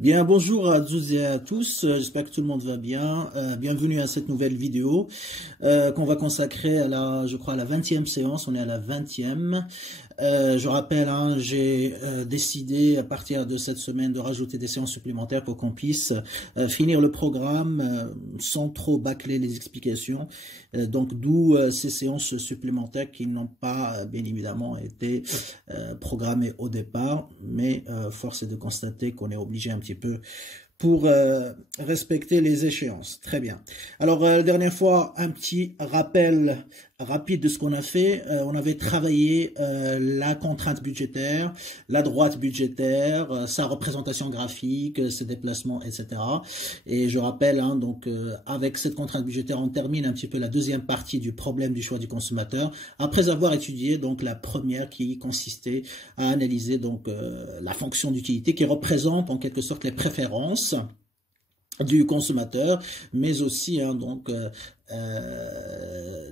Bien, bonjour à tous et à tous, j'espère que tout le monde va bien. Bienvenue à cette nouvelle vidéo qu'on va consacrer à je crois, à la 20e séance, on est à la 20e. Je rappelle, j'ai décidé à partir de cette semaine de rajouter des séances supplémentaires pour qu'on puisse finir le programme sans trop bâcler les explications. Donc d'où ces séances supplémentaires qui n'ont pas bien évidemment été programmées au départ, mais force est de constater qu'on est obligé un petit peu pour respecter les échéances. Très bien. Alors, la dernière fois, un petit rappel rapide de ce qu'on a fait. On avait travaillé la contrainte budgétaire, la droite budgétaire, sa représentation graphique, ses déplacements, etc. Et je rappelle, donc avec cette contrainte budgétaire, on termine un petit peu la deuxième partie du problème du choix du consommateur, après avoir étudié donc la première qui consistait à analyser donc la fonction d'utilité qui représente en quelque sorte les préférences du consommateur, mais aussi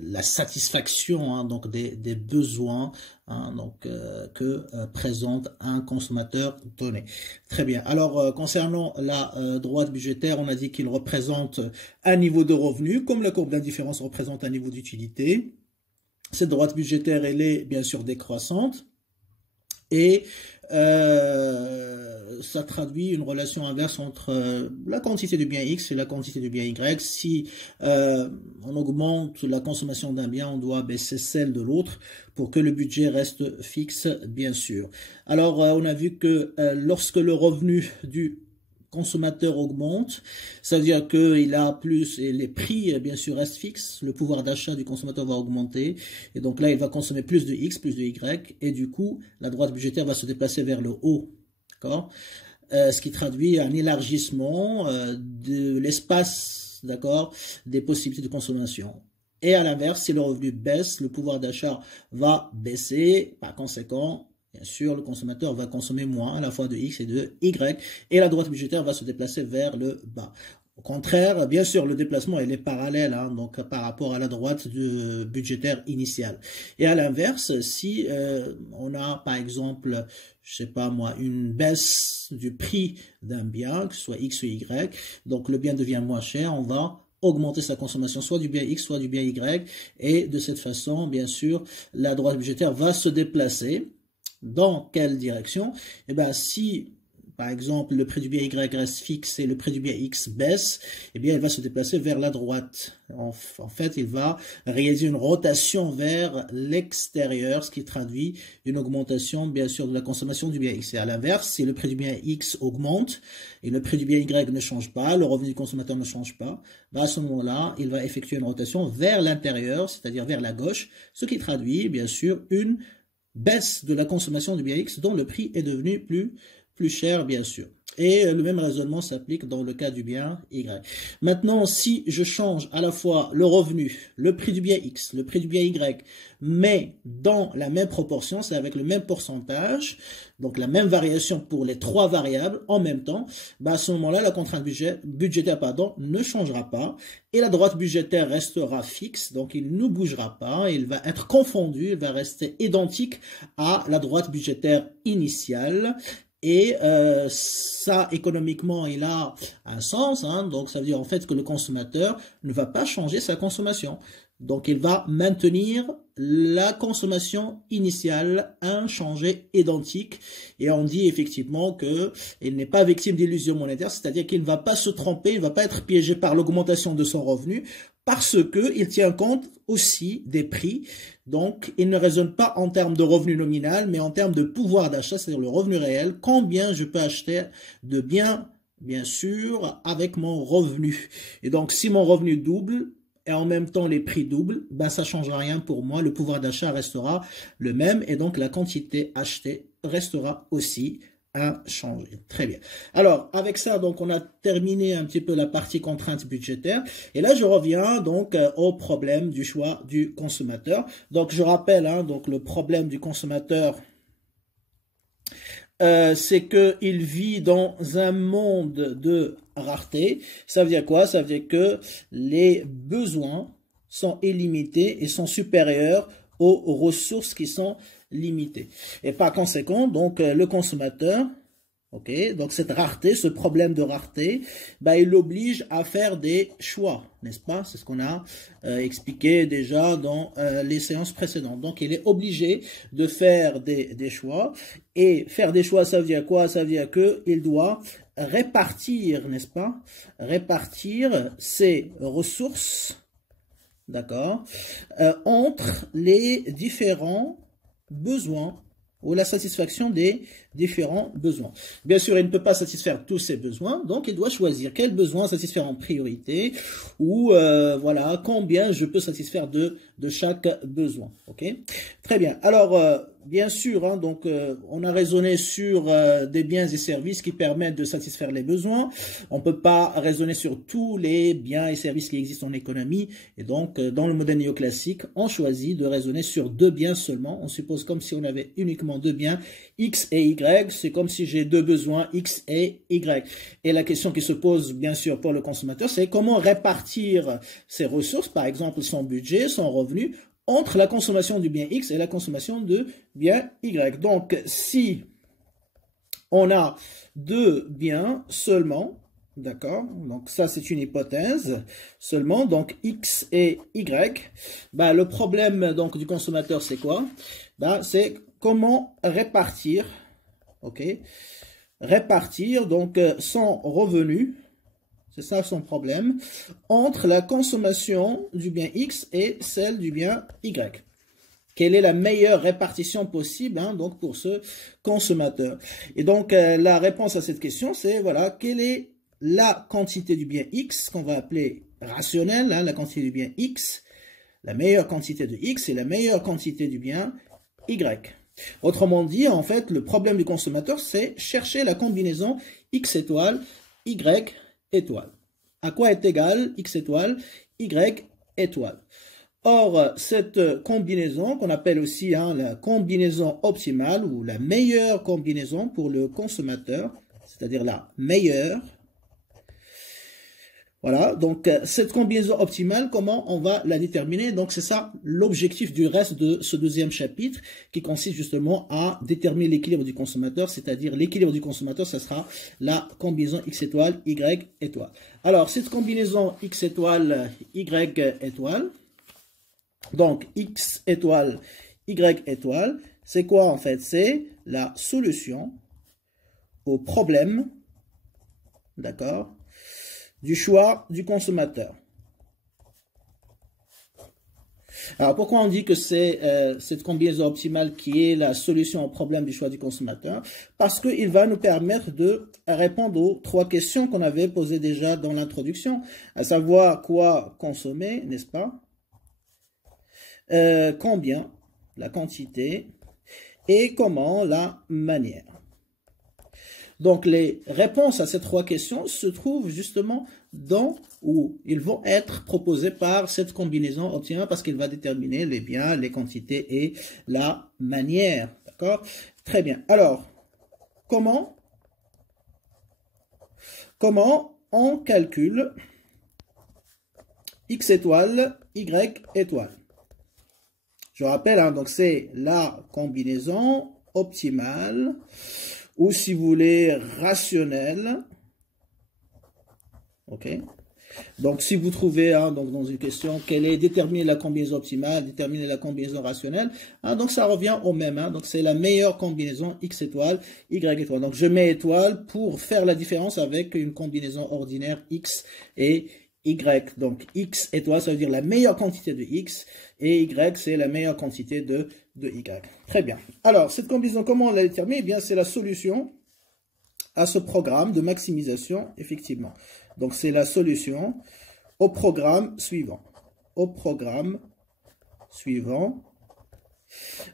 la satisfaction donc des besoins que présente un consommateur donné. Très bien. Alors concernant la droite budgétaire, on a dit qu'il représente un niveau de revenu, comme la courbe d'indifférence représente un niveau d'utilité. Cette droite budgétaire, elle est bien sûr décroissante. Et ça traduit une relation inverse entre la quantité de bien X et la quantité de bien Y. Si on augmente la consommation d'un bien, on doit baisser celle de l'autre pour que le budget reste fixe, bien sûr. Alors, on a vu que lorsque le revenu du consommateur augmente, ça veut dire qu'il a plus, et les prix bien sûr restent fixes, le pouvoir d'achat du consommateur va augmenter, et donc là il va consommer plus de X, plus de Y, et du coup la droite budgétaire va se déplacer vers le haut, d'accord, ce qui traduit un élargissement de l'espace, d'accord, des possibilités de consommation. Et à l'inverse, si le revenu baisse, le pouvoir d'achat va baisser, par conséquent, bien sûr, le consommateur va consommer moins à la fois de X et de Y, et la droite budgétaire va se déplacer vers le bas. Au contraire, bien sûr, le déplacement elle est parallèle, donc par rapport à la droite budgétaire initiale. Et à l'inverse, si on a par exemple, je sais pas moi, une baisse du prix d'un bien, que ce soit X ou Y, donc le bien devient moins cher, on va augmenter sa consommation, soit du bien X, soit du bien Y, et de cette façon, bien sûr, la droite budgétaire va se déplacer. Dans quelle direction? Eh bien, si, par exemple, le prix du bien Y reste fixe et le prix du bien X baisse, eh bien, il va se déplacer vers la droite. En fait, il va réaliser une rotation vers l'extérieur, ce qui traduit une augmentation, bien sûr, de la consommation du bien X. Et à l'inverse, si le prix du bien X augmente et le prix du bien Y ne change pas, le revenu du consommateur ne change pas, ben à ce moment-là, il va effectuer une rotation vers l'intérieur, c'est-à-dire vers la gauche, ce qui traduit, bien sûr, une baisse de la consommation du bien X dont le prix est devenu plus cher, bien sûr. Et le même raisonnement s'applique dans le cas du bien Y. Maintenant, si je change à la fois le revenu, le prix du bien X, le prix du bien Y, mais dans la même proportion, c'est avec le même pourcentage, donc la même variation pour les trois variables en même temps, à ce moment-là, la contrainte budgétaire ne changera pas et la droite budgétaire restera fixe, donc il ne bougera pas, il va être confondu, il va rester identique à la droite budgétaire initiale. Et ça, économiquement, il a un sens, donc ça veut dire en fait que le consommateur ne va pas changer sa consommation. Donc il va maintenir la consommation initiale inchangée, identique, et on dit effectivement qu'il n'est pas victime d'illusion monétaire, c'est-à-dire qu'il ne va pas se tromper, il ne va pas être piégé par l'augmentation de son revenu, parce qu'il tient compte aussi des prix. Donc, il ne raisonne pas en termes de revenu nominal, mais en termes de pouvoir d'achat, c'est-à-dire le revenu réel. Combien je peux acheter de biens, bien sûr, avec mon revenu. Et donc, si mon revenu double, et en même temps les prix doublent, ça ne changera rien pour moi. Le pouvoir d'achat restera le même, et donc la quantité achetée restera aussi inchangée. Très bien. Alors, avec ça, donc, on a terminé un petit peu la partie contrainte budgétaire. Et là, je reviens donc au problème du choix du consommateur. Donc, je rappelle, donc, le problème du consommateur, c'est qu'il vit dans un monde de rareté. Ça veut dire quoi? Ça veut dire que les besoins sont illimités et sont supérieurs aux ressources qui sont limitées. Et par conséquent, donc, le consommateur Ok, donc cette rareté, ce problème de rareté, bah, il l'oblige à faire des choix, n'est-ce pas? C'est ce qu'on a expliqué déjà dans les séances précédentes. Donc il est obligé de faire des choix. Et faire des choix, ça veut dire quoi? Ça veut dire qu'il doit répartir, n'est-ce pas? Répartir ses ressources, d'accord, entre les différents besoins ou la satisfaction des différents besoins. Bien sûr, il ne peut pas satisfaire tous ses besoins, donc il doit choisir quels besoins satisfaire en priorité ou voilà combien je peux satisfaire de chaque besoin. Ok, très bien. Alors bien sûr, hein, donc on a raisonné sur des biens et services qui permettent de satisfaire les besoins. On peut pas raisonner sur tous les biens et services qui existent en économie, et donc dans le modèle néoclassique, on choisit de raisonner sur deux biens seulement. On suppose comme si on avait uniquement deux biens, X et Y, c'est comme si j'ai deux besoins, X et Y. Et la question qui se pose, bien sûr, pour le consommateur, c'est comment répartir ses ressources, par exemple son budget, son revenu, entre la consommation du bien X et la consommation de bien Y. Donc, si on a deux biens seulement, d'accord, donc ça c'est une hypothèse seulement, donc X et Y, bah, le problème donc du consommateur c'est quoi? Bah, c'est comment répartir, ok, répartir donc son revenu, c'est ça son problème, entre la consommation du bien X et celle du bien Y. Quelle est la meilleure répartition possible hein, donc pour ce consommateur? Et donc la réponse à cette question c'est voilà, quelle est la quantité du bien X qu'on va appeler rationnelle, hein, la quantité du bien X, la meilleure quantité de X et la meilleure quantité du bien Y. Autrement dit, en fait, le problème du consommateur, c'est chercher la combinaison X étoile, Y étoile. À quoi est égal X étoile, Y étoile? Or, cette combinaison, qu'on appelle aussi hein, la combinaison optimale ou la meilleure combinaison pour le consommateur, c'est-à-dire la meilleure, voilà, donc cette combinaison optimale, comment on va la déterminer? Donc c'est ça l'objectif du reste de ce deuxième chapitre qui consiste justement à déterminer l'équilibre du consommateur, c'est-à-dire l'équilibre du consommateur, ça sera la combinaison X étoile, Y étoile. Alors cette combinaison X étoile, Y étoile, donc X étoile, Y étoile, c'est quoi en fait? C'est la solution au problème, d'accord, du choix du consommateur. Alors, pourquoi on dit que c'est cette combinaison optimale qui est la solution au problème du choix du consommateur? Parce qu'il va nous permettre de répondre aux trois questions qu'on avait posées déjà dans l'introduction, à savoir quoi consommer, n'est-ce pas? Combien, la quantité, et comment, la manière. Donc, les réponses à ces trois questions se trouvent justement dans où ils vont être proposés par cette combinaison optimale parce qu'il va déterminer les biens, les quantités et la manière. D'accord? Très bien. Alors, comment on calcule X étoile, Y étoile? Je rappelle, hein, donc c'est la combinaison optimale ou si vous voulez rationnel, ok. Donc si vous trouvez hein, donc dans une question quelle est déterminer la combinaison optimale, déterminer la combinaison rationnelle, hein, donc ça revient au même. Hein, donc c'est la meilleure combinaison X étoile, Y étoile. Donc je mets étoile pour faire la différence avec une combinaison ordinaire X et Y. Donc X étoile, ça veut dire la meilleure quantité de X et Y, c'est la meilleure quantité de Y. Très bien. Alors, cette combinaison, comment on la détermine? Eh bien, c'est la solution à ce programme de maximisation, effectivement. Donc, c'est la solution au programme suivant. Au programme suivant.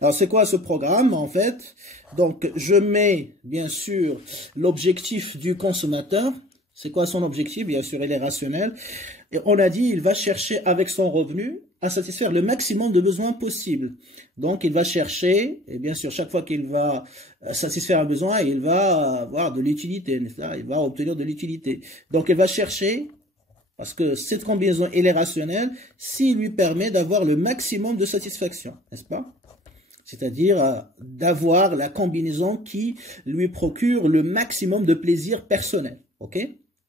Alors, c'est quoi ce programme, en fait? Donc, je mets, bien sûr, l'objectif du consommateur. C'est quoi son objectif? Bien sûr, il est rationnel. Et on a dit, il va chercher avec son revenu à satisfaire le maximum de besoins possibles. Donc, il va chercher, et bien sûr, chaque fois qu'il va satisfaire un besoin, il va avoir de l'utilité, n'est-ce pas? Il va obtenir de l'utilité. Donc, il va chercher, parce que cette combinaison, elle est rationnelle, s'il lui permet d'avoir le maximum de satisfaction, n'est-ce pas? c'est-à-dire d'avoir la combinaison qui lui procure le maximum de plaisir personnel. Ok?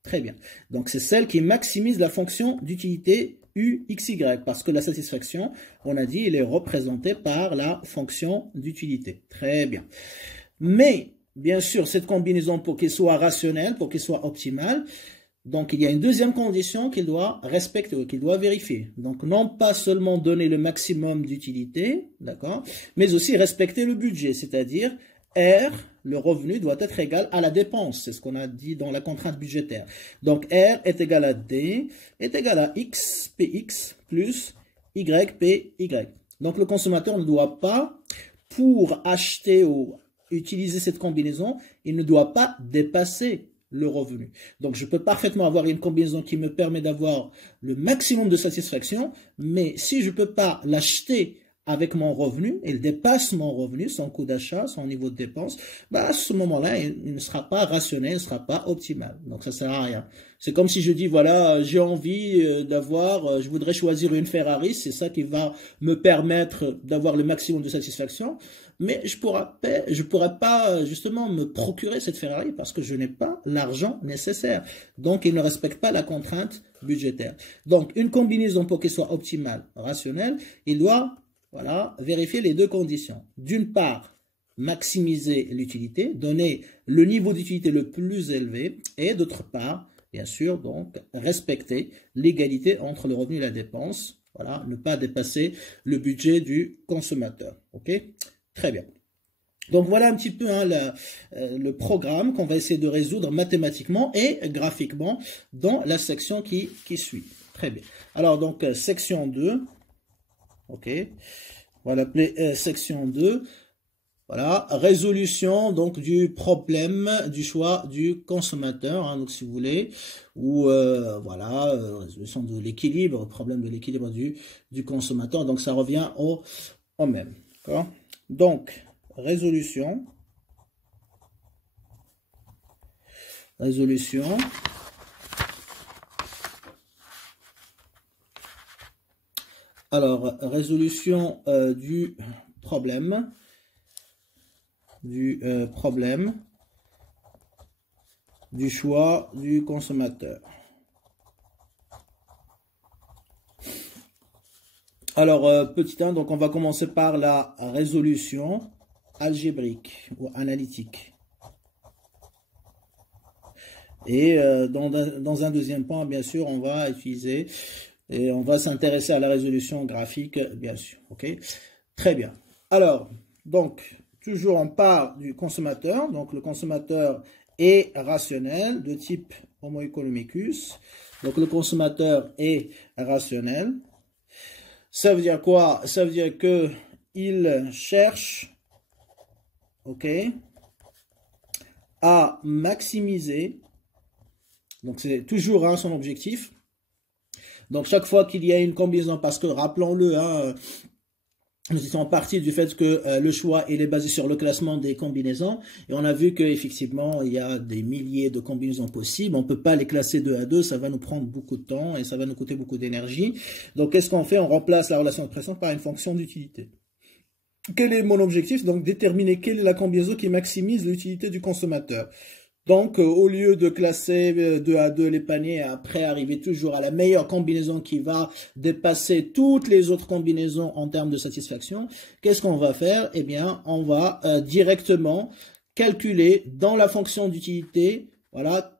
Très bien. Donc, c'est celle qui maximise la fonction d'utilité UXY, parce que la satisfaction, on a dit, elle est représentée par la fonction d'utilité. Très bien. Mais, bien sûr, cette combinaison, pour qu'elle soit rationnelle, pour qu'elle soit optimale, donc il y a une deuxième condition qu'il doit respecter, qu'il doit vérifier. Donc, non pas seulement donner le maximum d'utilité, d'accord, mais aussi respecter le budget, c'est-à-dire R, le revenu, doit être égal à la dépense. C'est ce qu'on a dit dans la contrainte budgétaire. Donc, R est égal à D, est égal à X, PX, plus Y, PY. Donc, le consommateur ne doit pas, pour acheter ou utiliser cette combinaison, il ne doit pas dépasser le revenu. Donc, je peux parfaitement avoir une combinaison qui me permet d'avoir le maximum de satisfaction, mais si je ne peux pas l'acheter avec mon revenu, il dépasse mon revenu, son coût d'achat, son niveau de dépense, bah à ce moment-là, il ne sera pas rationnel, il ne sera pas optimal. Donc ça sert à rien. C'est comme si je dis, voilà, j'ai envie d'avoir, je voudrais choisir une Ferrari, c'est ça qui va me permettre d'avoir le maximum de satisfaction, mais je pourrais pas justement me procurer cette Ferrari parce que je n'ai pas l'argent nécessaire. Donc il ne respecte pas la contrainte budgétaire. Donc une combinaison pour qu'elle soit optimale, rationnelle, il doit vérifier les deux conditions. D'une part, maximiser l'utilité, donner le niveau d'utilité le plus élevé, et d'autre part, bien sûr, donc, respecter l'égalité entre le revenu et la dépense. Voilà, ne pas dépasser le budget du consommateur. Ok? Très bien. Donc voilà un petit peu le programme qu'on va essayer de résoudre mathématiquement et graphiquement dans la section qui suit. Très bien. Alors donc, section 2. Ok, on va l'appeler section 2. Voilà, résolution donc du problème du choix du consommateur, hein, donc si vous voulez, ou voilà, résolution de l'équilibre, problème de l'équilibre du consommateur. Donc ça revient au même. D'accord. Donc résolution. Alors, résolution du problème du choix du consommateur. Alors, petit 1, donc on va commencer par la résolution algébrique ou analytique. Et dans un deuxième point, bien sûr, on va utiliser et on va s'intéresser à la résolution graphique, bien sûr. Ok, très bien. Alors, donc, toujours on part du consommateur. Donc, le consommateur est rationnel de type Homo economicus. Donc, le consommateur est rationnel. Ça veut dire quoi? Ça veut dire que il cherche, ok, à maximiser. Donc, c'est toujours son objectif. Donc, chaque fois qu'il y a une combinaison, parce que, rappelons-le, nous étions partis du fait que le choix il est basé sur le classement des combinaisons. Et on a vu qu'effectivement, il y a des milliers de combinaisons possibles. On ne peut pas les classer 2 à 2, ça va nous prendre beaucoup de temps et ça va nous coûter beaucoup d'énergie. Donc, qu'est-ce qu'on fait? On remplace la relation de pression par une fonction d'utilité. Quel est mon objectif? Donc, déterminer quelle est la combinaison qui maximise l'utilité du consommateur. Donc, au lieu de classer 2 à 2 les paniers et après arriver toujours à la meilleure combinaison qui va dépasser toutes les autres combinaisons en termes de satisfaction, qu'est-ce qu'on va faire? Eh bien, on va directement calculer dans la fonction d'utilité, voilà,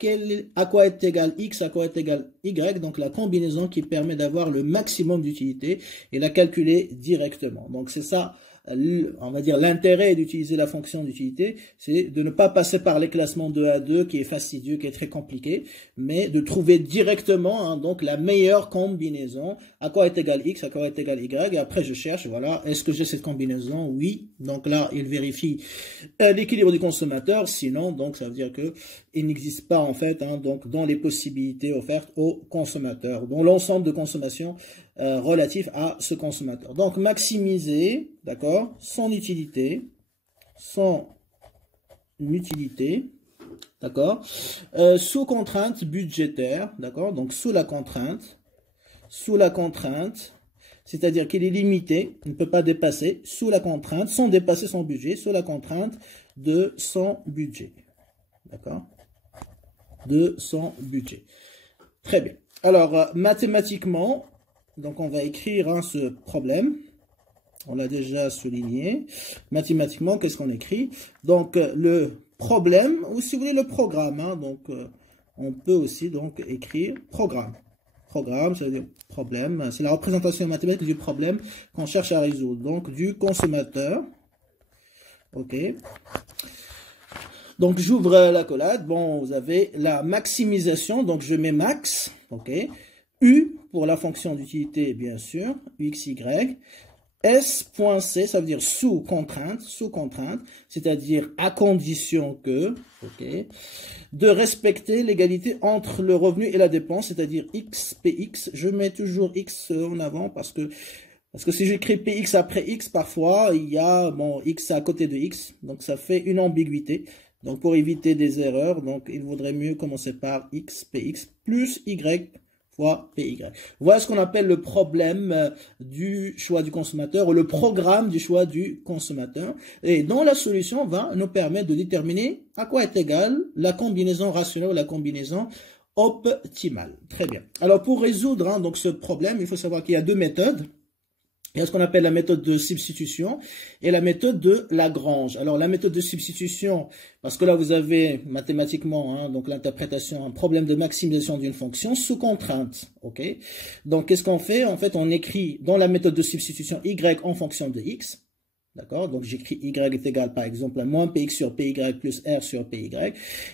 à quoi est égal X, à quoi est égal Y, donc la combinaison qui permet d'avoir le maximum d'utilité et la calculer directement. Donc, c'est ça. On va dire l'intérêt d'utiliser la fonction d'utilité, c'est de ne pas passer par les classements 2 à 2 qui est fastidieux, qui est très compliqué, mais de trouver directement donc la meilleure combinaison, à quoi est égal X, à quoi est égal Y, et après je cherche, voilà, est-ce que j'ai cette combinaison? Oui, donc là il vérifie l'équilibre du consommateur, sinon donc ça veut dire que il n'existe pas en fait donc dans les possibilités offertes au consommateur, dans l'ensemble de consommation relatif à ce consommateur. Donc maximiser, d'accord, son utilité, d'accord, sous contrainte budgétaire, d'accord, donc sous la contrainte, c'est-à-dire qu'il est limité, il ne peut pas dépasser sous la contrainte, sans dépasser son budget, sous la contrainte de son budget. D'accord? De son budget. Très bien. Alors, mathématiquement, donc on va écrire ce problème. On l'a déjà souligné. Mathématiquement, qu'est-ce qu'on écrit? Donc, le problème, ou si vous voulez le programme, hein, donc on peut aussi donc écrire programme. Programme, ça veut dire problème, c'est la représentation mathématique du problème qu'on cherche à résoudre. Donc, du consommateur. OK. Donc, j'ouvre la collade. Bon, vous avez la maximisation. Donc, je mets max. OK. U pour la fonction d'utilité, bien sûr. UXY. S.C, ça veut dire sous contrainte, c'est-à-dire à condition que, ok, de respecter l'égalité entre le revenu et la dépense, c'est-à-dire XPX. Je mets toujours X en avant parce que si j'écris PX après X, parfois, il y a, bon, X à côté de X, donc ça fait une ambiguïté. Donc, pour éviter des erreurs, donc, il vaudrait mieux commencer par XPX plus Y fois PY. Voilà ce qu'on appelle le problème du choix du consommateur ou le programme du choix du consommateur. Et dont la solution va nous permettre de déterminer à quoi est égale la combinaison rationnelle ou la combinaison optimale. Très bien. Alors pour résoudre donc ce problème, il faut savoir qu'il y a deux méthodes. Il y a ce qu'on appelle la méthode de substitution et la méthode de Lagrange. Alors, la méthode de substitution, parce que là, vous avez mathématiquement, donc l'interprétation, un problème de maximisation d'une fonction sous contrainte. OK? Donc, qu'est-ce qu'on fait? En fait, on écrit dans la méthode de substitution y en fonction de x. D'accord? Donc, j'écris y est égal, par exemple, à moins px sur py plus r sur py.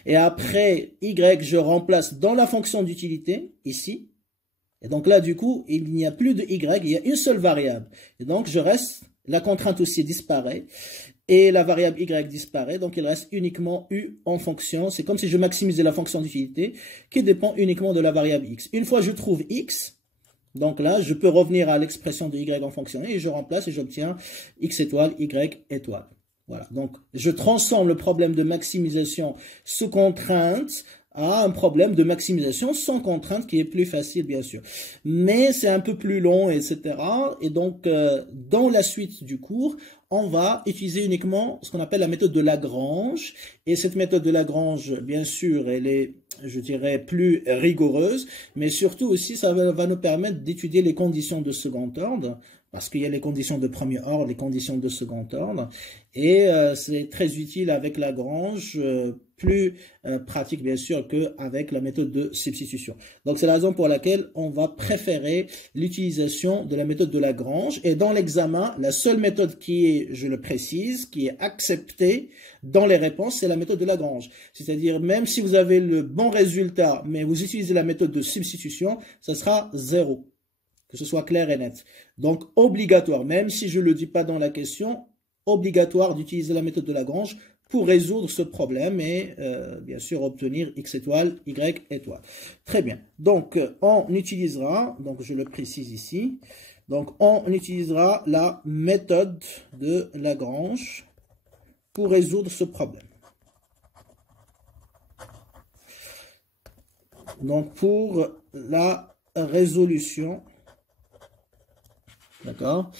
Et après, y, je remplace dans la fonction d'utilité, ici. Et donc là, du coup, il n'y a plus de y, il y a une seule variable. Et donc, je reste, la contrainte aussi disparaît, et la variable y disparaît, donc il reste uniquement u en fonction. C'est comme si je maximisais la fonction d'utilité, qui dépend uniquement de la variable x. Une fois que je trouve x, donc là, je peux revenir à l'expression de y en fonction, et je remplace et j'obtiens x étoile, y étoile. Voilà, donc je transforme le problème de maximisation sous contrainte à un problème de maximisation sans contrainte qui est plus facile, bien sûr. Mais c'est un peu plus long, etc. Et donc, dans la suite du cours, on va utiliser uniquement ce qu'on appelle la méthode de Lagrange. Et cette méthode de Lagrange, bien sûr, elle est, je dirais, plus rigoureuse, mais surtout aussi, ça va nous permettre d'étudier les conditions de second ordre, parce qu'il y a les conditions de premier ordre, les conditions de second ordre, et c'est très utile avec Lagrange, plus pratique bien sûr qu'avec la méthode de substitution. Donc c'est la raison pour laquelle on va préférer l'utilisation de la méthode de Lagrange, et dans l'examen, la seule méthode qui est, je le précise, qui est acceptée dans les réponses, c'est la méthode de Lagrange. C'est-à-dire, même si vous avez le bon résultat, mais vous utilisez la méthode de substitution, ça sera 0. Que ce soit clair et net. Donc, obligatoire, même si je ne le dis pas dans la question, obligatoire d'utiliser la méthode de Lagrange pour résoudre ce problème et bien sûr obtenir x étoile, y étoile. Très bien. Donc, on utilisera, donc je le précise ici, donc on utilisera la méthode de Lagrange pour résoudre ce problème. Donc, pour la résolution, d'accord,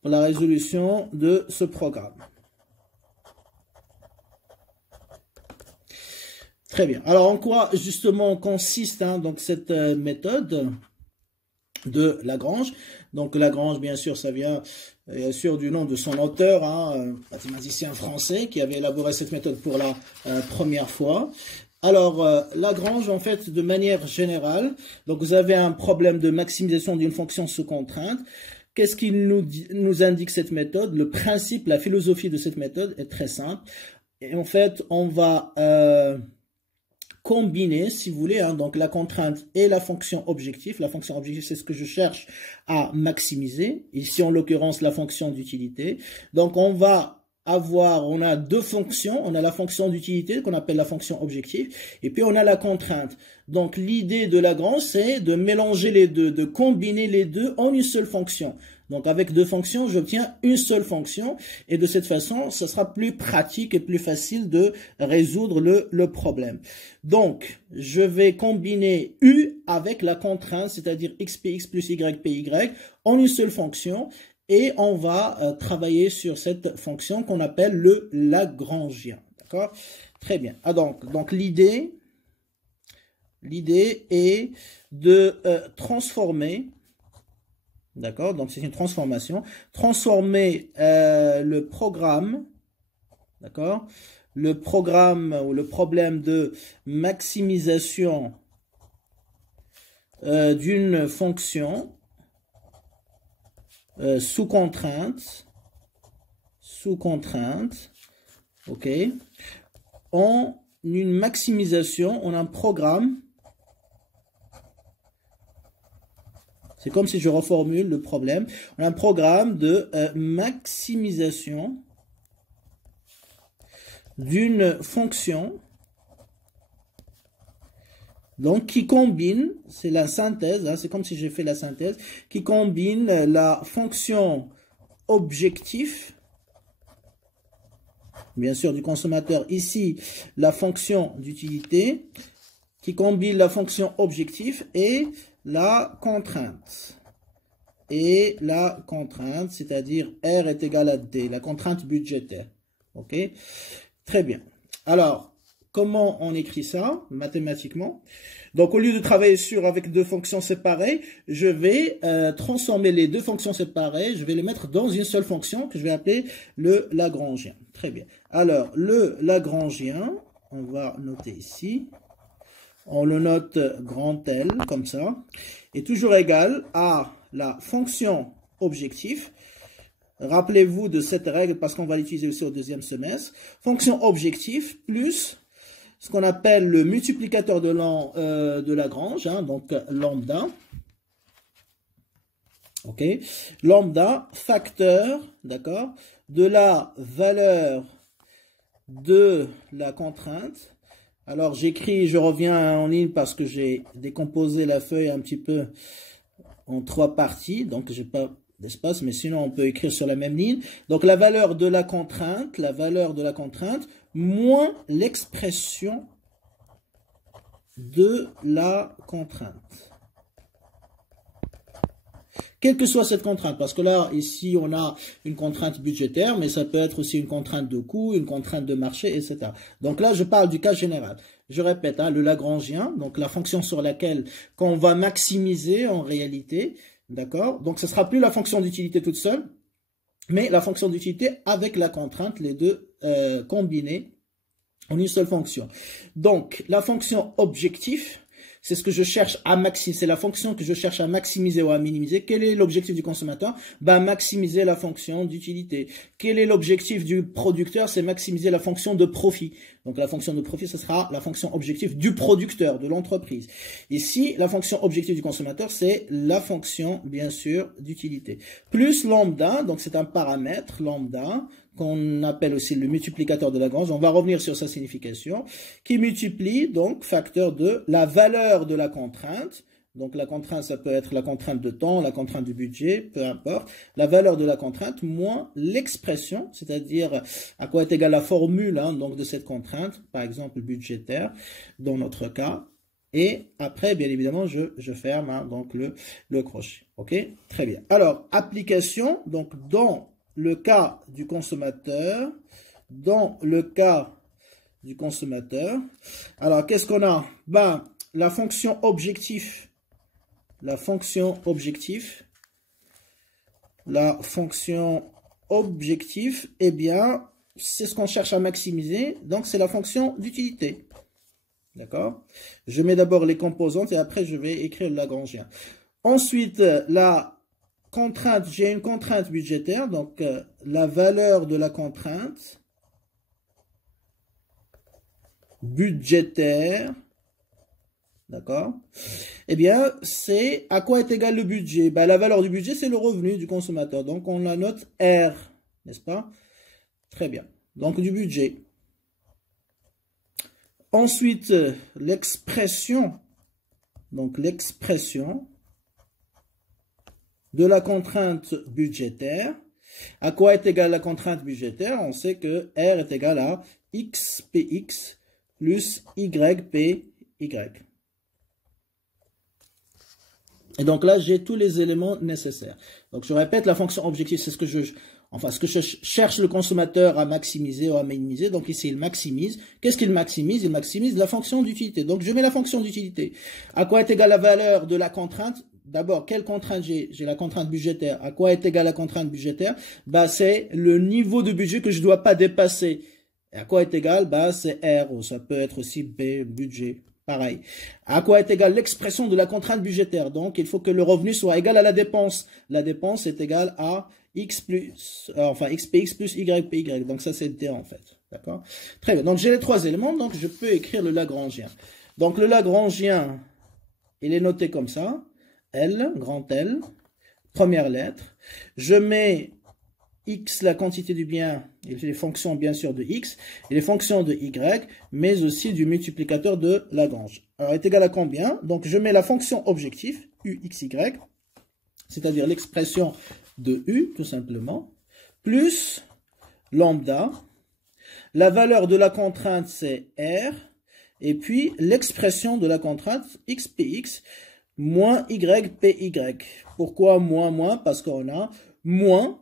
pour la résolution de ce programme. Très bien. Alors, en quoi justement consiste donc cette méthode de Lagrange? Donc, Lagrange, bien sûr, ça vient bien sûr du nom de son auteur, mathématicien français, qui avait élaboré cette méthode pour la première fois. Alors, Lagrange, en fait, de manière générale, donc vous avez un problème de maximisation d'une fonction sous contrainte. Qu'est-ce qu'il nous indique cette méthode? Le principe, la philosophie de cette méthode est très simple. Et en fait, on va combiner, si vous voulez, donc la contrainte et la fonction objectif. La fonction objectif, c'est ce que je cherche à maximiser. Ici, en l'occurrence, la fonction d'utilité. Donc, on a deux fonctions. On a la fonction d'utilité qu'on appelle la fonction objectif. Et puis, on a la contrainte. Donc, l'idée de Lagrange, c'est de mélanger les deux, de combiner les deux en une seule fonction. Donc avec deux fonctions, j'obtiens une seule fonction et de cette façon, ce sera plus pratique et plus facile de résoudre le problème. Donc, je vais combiner U avec la contrainte, c'est-à-dire xpx plus ypy en une seule fonction et on va travailler sur cette fonction qu'on appelle le Lagrangien. D'accord? Très bien. Ah, donc l'idée est de transformer, d'accord, donc c'est une transformation, transformer le programme, d'accord, le programme ou le problème de maximisation d'une fonction sous contrainte, ok, en une maximisation, on a un programme. C'est comme si je reformule le problème. On a un programme de maximisation d'une fonction, donc qui combine, c'est la synthèse, hein, c'est comme si j'ai fait la synthèse, qui combine la fonction objectif, bien sûr du consommateur, ici la fonction d'utilité, qui combine la fonction objectif et la contrainte. Et la contrainte, c'est-à-dire R est égal à D, la contrainte budgétaire. Ok? Très bien. Alors, comment on écrit ça mathématiquement? Donc, au lieu de travailler avec deux fonctions séparées, je vais transformer les deux fonctions séparées, je vais les mettre dans une seule fonction que je vais appeler le Lagrangien. Très bien. Alors, le Lagrangien, on va noter ici. On le note grand L, comme ça, est toujours égal à la fonction objectif. Rappelez-vous de cette règle parce qu'on va l'utiliser aussi au deuxième semestre. Fonction objectif plus ce qu'on appelle le multiplicateur de Lagrange, hein, donc lambda. Ok, lambda, facteur, d'accord, de la valeur de la contrainte. Alors, j'écris, je reviens en ligne parce que j'ai décomposé la feuille un petit peu en trois parties. Donc, j'ai pas d'espace, mais sinon, on peut écrire sur la même ligne. Donc, la valeur de la contrainte, moins l'expression de la contrainte. Quelle que soit cette contrainte, parce que là, ici, on a une contrainte budgétaire, mais ça peut être aussi une contrainte de coût, une contrainte de marché, etc. Donc là, je parle du cas général. Je répète, hein, le Lagrangien, donc la fonction sur laquelle qu'on va maximiser en réalité, d'accord? Donc, ce ne sera plus la fonction d'utilité toute seule, mais la fonction d'utilité avec la contrainte, les deux combinés en une seule fonction. Donc, la fonction objectif, c'est ce que je cherche à maximiser, c'est la fonction que je cherche à maximiser ou à minimiser. Quel est l'objectif du consommateur? Ben, maximiser la fonction d'utilité. Quel est l'objectif du producteur? C'est maximiser la fonction de profit. Donc, la fonction de profit, ce sera la fonction objectif du producteur, de l'entreprise. Ici, la fonction objectif du consommateur, c'est la fonction, bien sûr, d'utilité. Plus lambda, donc c'est un paramètre, lambda, qu'on appelle aussi le multiplicateur de Lagrange. On va revenir sur sa signification, qui multiplie donc facteur de la valeur de la contrainte. Donc la contrainte, ça peut être la contrainte de temps, la contrainte du budget, peu importe. La valeur de la contrainte moins l'expression, c'est-à-dire à quoi est égale la formule hein, donc de cette contrainte, par exemple budgétaire, dans notre cas. Et après, bien évidemment, je ferme hein, donc le crochet. Ok, très bien. Alors, application, donc dans le cas du consommateur, alors qu'est-ce qu'on a? Ben, la fonction objectif, eh bien, c'est ce qu'on cherche à maximiser, donc c'est la fonction d'utilité. D'accord? Je mets d'abord les composantes et après je vais écrire le Lagrangien. Ensuite, la contrainte, j'ai une contrainte budgétaire, donc la valeur de la contrainte budgétaire, d'accord? Eh bien, c'est à quoi est égal le budget? Ben, la valeur du budget, c'est le revenu du consommateur. Donc, on la note R, n'est-ce pas? Très bien. Donc, du budget. Ensuite, l'expression, donc l'expression de la contrainte budgétaire. À quoi est égale la contrainte budgétaire? On sait que R est égal à XPX plus YPY. Et donc là, j'ai tous les éléments nécessaires. Donc je répète, la fonction objectif, c'est ce que je cherche le consommateur à maximiser ou à minimiser. Donc ici, il maximise. Qu'est-ce qu'il maximise? Il maximise la fonction d'utilité. Donc je mets la fonction d'utilité. À quoi est égale la valeur de la contrainte? D'abord, quelle contrainte j'ai? J'ai la contrainte budgétaire. À quoi est égale la contrainte budgétaire? Bah, c'est le niveau de budget que je ne dois pas dépasser. Et à quoi est égal? Bah, c'est R, ou ça peut être aussi B, budget. Pareil. À quoi est égale l'expression de la contrainte budgétaire? Donc, il faut que le revenu soit égal à la dépense. La dépense est égale à XPX plus YPY. Donc, ça, c'est D, en fait. D'accord? Très bien. Donc, j'ai les trois éléments. Donc, je peux écrire le Lagrangien. Donc, le Lagrangien, il est noté comme ça. L, grand L, première lettre. Je mets X, la quantité du bien, et les fonctions bien sûr de X, et les fonctions de Y, mais aussi du multiplicateur de Lagrange. Alors, est égal à combien? Donc, je mets la fonction objectif, UXY, c'est-à-dire l'expression de U, tout simplement, plus lambda. La valeur de la contrainte, c'est R, et puis l'expression de la contrainte, XPX, moins YPY. Pourquoi moins? Parce qu'on a moins.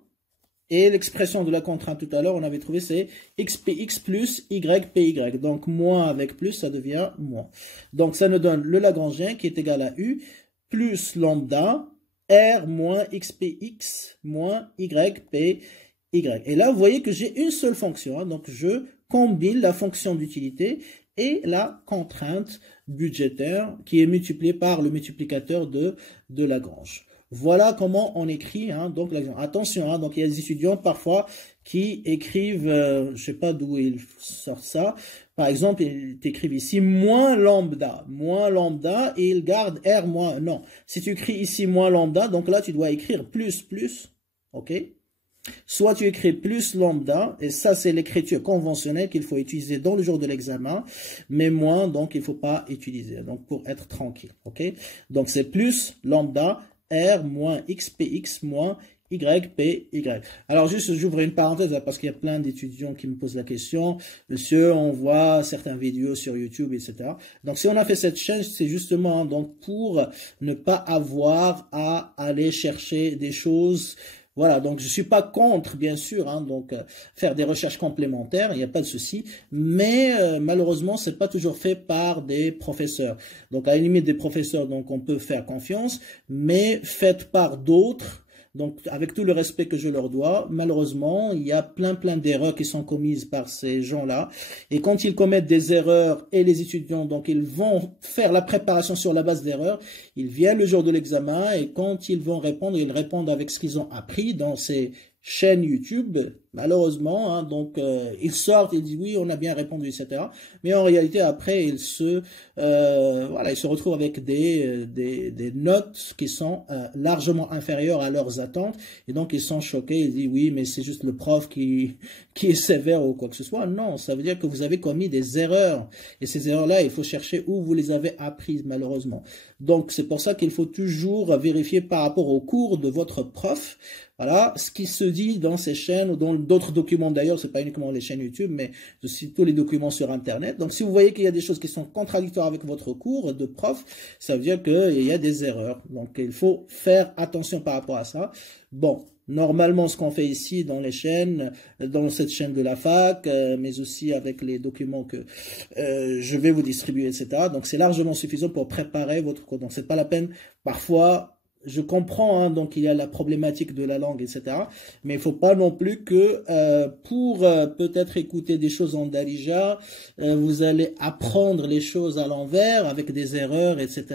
Et l'expression de la contrainte tout à l'heure, on avait trouvé, c'est XPX plus YPY. Donc, moins avec plus, ça devient moins. Donc, ça nous donne le Lagrangien qui est égal à U plus lambda R moins XPX moins YPY. Et là, vous voyez que j'ai une seule fonction. Hein, donc, je combine la fonction d'utilité et la contrainte budgétaire qui est multipliée par le multiplicateur de Lagrange. Voilà comment on écrit, hein, donc attention, hein, donc il y a des étudiants parfois qui écrivent, je sais pas d'où ils sortent ça, par exemple, ils écrivent ici moins lambda, et ils gardent R moins, non, si tu écris ici moins lambda, donc là tu dois écrire plus, ok? Soit tu écris plus lambda, et ça c'est l'écriture conventionnelle qu'il faut utiliser dans le jour de l'examen, mais moins, donc il ne faut pas utiliser, donc pour être tranquille, ok? Donc c'est plus lambda, R moins XPX moins YPY. Alors juste, j'ouvre une parenthèse là, parce qu'il y a plein d'étudiants qui me posent la question. Monsieur, on voit certaines vidéos sur YouTube, etc. Donc si on a fait cette chaîne, c'est justement donc pour ne pas avoir à aller chercher des choses. Voilà, donc je suis pas contre, bien sûr, hein, donc faire des recherches complémentaires, il n'y a pas de souci, mais malheureusement, c'est pas toujours fait par des professeurs. Donc à la limite des professeurs, donc on peut faire confiance, mais faites par d'autres. Donc, avec tout le respect que je leur dois, malheureusement, il y a plein d'erreurs qui sont commises par ces gens-là. Et quand ils commettent des erreurs, et les étudiants, donc ils vont faire la préparation sur la base d'erreurs, ils viennent le jour de l'examen, et quand ils vont répondre, ils répondent avec ce qu'ils ont appris dans ces chaîne YouTube, malheureusement, hein, donc ils sortent, ils disent oui, on a bien répondu, etc. Mais en réalité, après, ils se retrouvent avec des notes qui sont largement inférieures à leurs attentes, et donc ils sont choqués, ils disent oui, mais c'est juste le prof qui est sévère ou quoi que ce soit. Non, ça veut dire que vous avez commis des erreurs, et ces erreurs-là, il faut chercher où vous les avez apprises, malheureusement. Donc, c'est pour ça qu'il faut toujours vérifier par rapport au cours de votre prof. Voilà, ce qui se dit dans ces chaînes ou dans d'autres documents d'ailleurs, c'est pas uniquement les chaînes YouTube, mais aussi tous les documents sur Internet. Donc, si vous voyez qu'il y a des choses qui sont contradictoires avec votre cours de prof, ça veut dire qu'il y a des erreurs. Donc, il faut faire attention par rapport à ça. Bon, normalement, ce qu'on fait ici dans les chaînes, dans cette chaîne de la fac, mais aussi avec les documents que je vais vous distribuer, etc. Donc, c'est largement suffisant pour préparer votre cours. Donc, c'est pas la peine, parfois. Je comprends, hein, donc il y a la problématique de la langue, etc. Mais il faut pas non plus que pour peut-être écouter des choses en Darija, vous allez apprendre les choses à l'envers avec des erreurs, etc.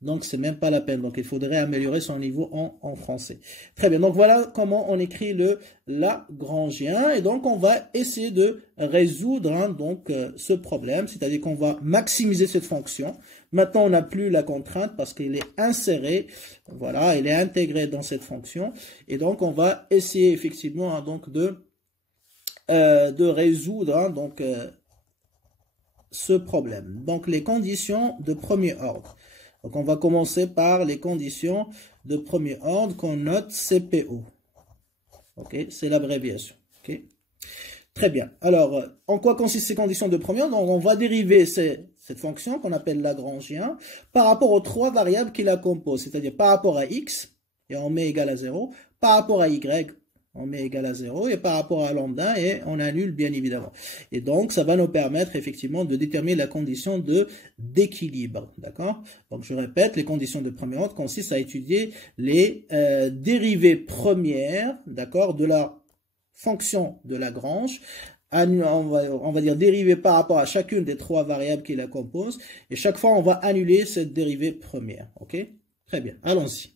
Donc c'est même pas la peine. Donc il faudrait améliorer son niveau en français. Très bien. Donc voilà comment on écrit le Lagrangien. Et donc on va essayer de résoudre hein, donc ce problème, c'est-à-dire qu'on va maximiser cette fonction. Maintenant, on n'a plus la contrainte parce qu'il est inséré, voilà, il est intégré dans cette fonction. Et donc, on va essayer effectivement hein, donc de résoudre hein, donc, ce problème. Donc, les conditions de premier ordre. Donc, on va commencer par les conditions de premier ordre qu'on note CPO. OK, c'est l'abréviation. OK. Très bien. Alors, en quoi consistent ces conditions de premier ordre? Donc, on va dériver cette fonction qu'on appelle Lagrangien par rapport aux trois variables qui la composent, c'est-à-dire par rapport à x, et on met égal à 0, par rapport à y, on met égal à 0, et par rapport à lambda, et on annule bien évidemment. Et donc, ça va nous permettre effectivement de déterminer la condition d'équilibre. D'accord? Donc, je répète, les conditions de premier ordre consistent à étudier les dérivées premières, d'accord, de la fonction de Lagrange, on va dire dérivée par rapport à chacune des trois variables qui la composent, et chaque fois on va annuler cette dérivée première. Ok? Très bien, allons-y.